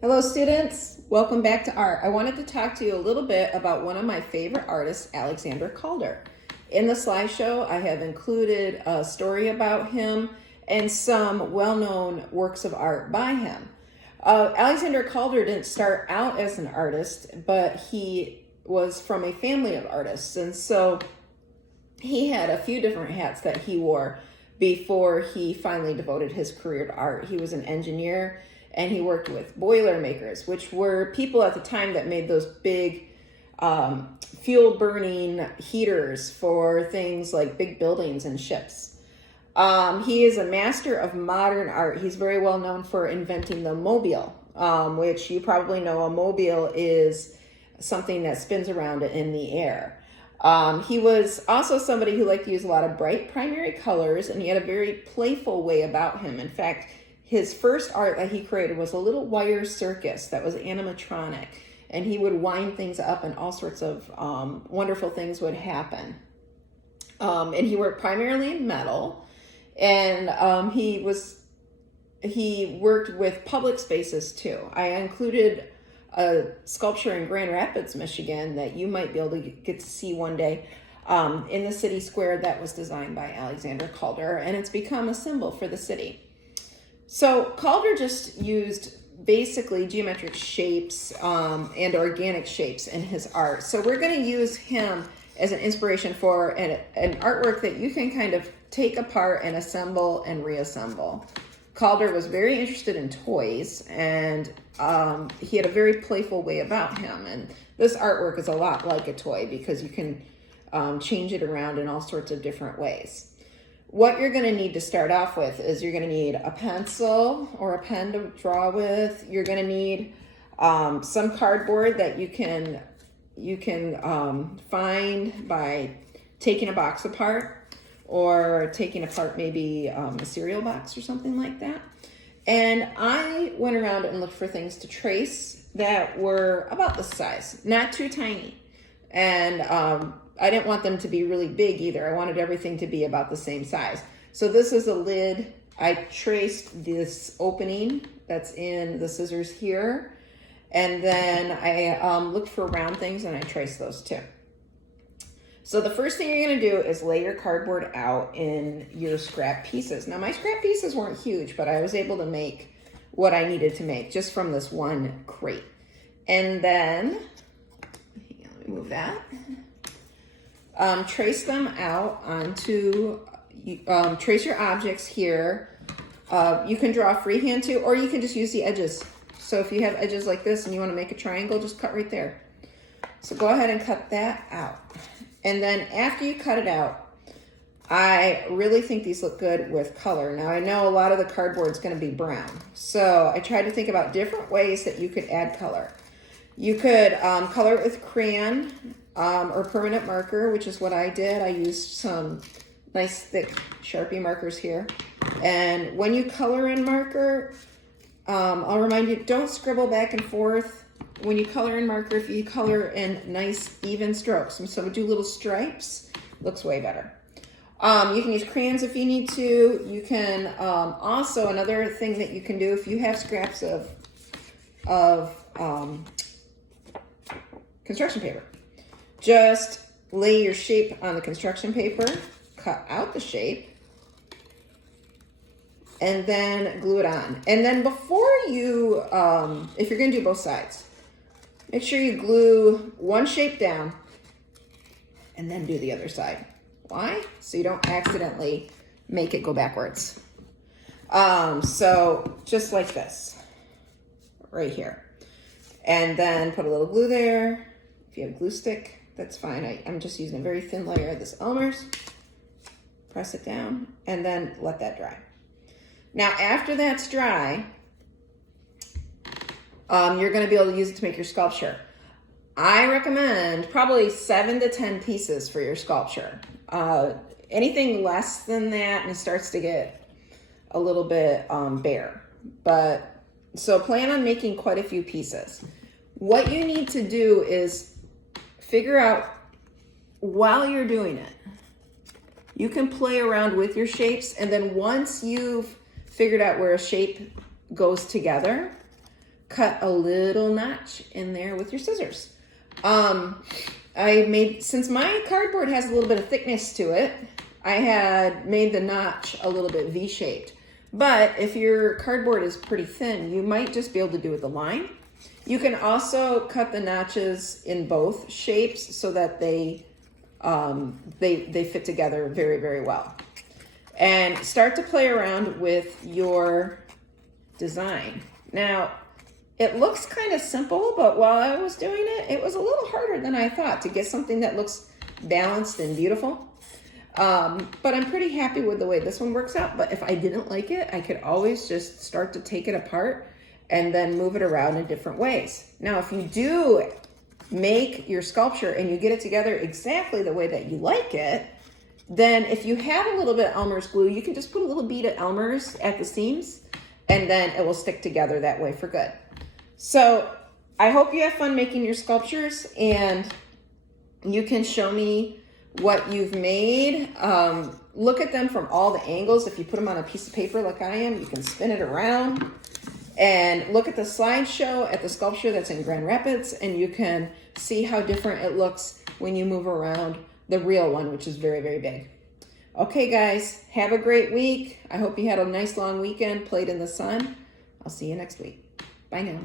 Hello students, welcome back to art. I wanted to talk to you a little bit about one of my favorite artists, Alexander Calder. In the slideshow, I have included a story about him and some well-known works of art by him. Alexander Calder didn't start out as an artist, but he was from a family of artists, and so he had a few different hats that he wore before he finally devoted his career to art. He was an engineer, and he worked with boilermakers, which were people at the time that made those big fuel burning heaters for things like big buildings and ships. He is a master of modern art. He's very well known for inventing the mobile, which you probably know a mobile is something that spins around in the air. He was also somebody who liked to use a lot of bright primary colors, and he had a very playful way about him. In fact, his first art that he created was a little wire circus that was animatronic, and he would wind things up and all sorts of wonderful things would happen. And he worked primarily in metal, and he worked with public spaces too. I included a sculpture in Grand Rapids, Michigan that you might be able to get to see one day in the city square that was designed by Alexander Calder, and it's become a symbol for the city. So Calder just used basically geometric shapes and organic shapes in his art. So we're going to use him as an inspiration for an artwork that you can kind of take apart and assemble and reassemble. Calder was very interested in toys, and he had a very playful way about him. And this artwork is a lot like a toy because you can change it around in all sorts of different ways. What you're going to need to start off with is you're going to need a pencil or a pen to draw with. You're going to need some cardboard that you can find by taking a box apart or taking apart maybe a cereal box or something like that. And I went around and looked for things to trace that were about this size, not too tiny. And I didn't want them to be really big either. I wanted everything to be about the same size. So this is a lid. I traced this opening that's in the scissors here. And then I looked for round things and I traced those too. So the first thing you're gonna do is lay your cardboard out in your scrap pieces. Now my scrap pieces weren't huge, but I was able to make what I needed to make just from this one crate. And then, let me move that. Trace them out onto, trace your objects here. You can draw freehand too, or you can just use the edges. So if you have edges like this and you want to make a triangle, just cut right there. So go ahead and cut that out. And then after you cut it out, I really think these look good with color. Now I know a lot of the cardboard is going to be brown. So I tried to think about different ways that you could add color. You could color it with crayon, or permanent marker, which is what I did. I used some nice thick Sharpie markers here. And when you color in marker, I'll remind you, don't scribble back and forth. When you color in marker, if you color in nice even strokes, so do little stripes, looks way better. You can use crayons if you need to. You can also, another thing that you can do if you have scraps of construction paper, just lay your shape on the construction paper, cut out the shape, and then glue it on. And then before you, if you're gonna do both sides, make sure you glue one shape down and then do the other side. Why? So you don't accidentally make it go backwards. So just like this, right here. And then put a little glue there. If you have a glue stick, that's fine. I'm just using a very thin layer of this Elmer's. Press it down and then let that dry. Now, after that's dry, you're going to be able to use it to make your sculpture. I recommend probably 7 to 10 pieces for your sculpture. Anything less than that, and it starts to get a little bit bare. But so plan on making quite a few pieces. What you need to do is figure out while you're doing it, you can play around with your shapes, and then once you've figured out where a shape goes together, cut a little notch in there with your scissors. Since my cardboard has a little bit of thickness to it, I had made the notch a little bit V-shaped. But if your cardboard is pretty thin, you might just be able to do with a line. You can also cut the notches in both shapes so that they fit together very, very well. And start to play around with your design. Now, it looks kind of simple, but while I was doing it, it was a little harder than I thought to get something that looks balanced and beautiful. But I'm pretty happy with the way this one works out. But if I didn't like it, I could always just start to take it apart and then move it around in different ways. Now, if you do make your sculpture and you get it together exactly the way that you like it, then if you have a little bit of Elmer's glue, you can just put a little bead of Elmer's at the seams, and then it will stick together that way for good. So I hope you have fun making your sculptures, and you can show me what you've made. Look at them from all the angles. If you put them on a piece of paper like I am, you can spin it around and look at the slideshow at the sculpture that's in Grand Rapids, and you can see how different it looks when you move around the real one, which is very, very big. Okay, guys, have a great week. I hope you had a nice long weekend, played in the sun. I'll see you next week. Bye now.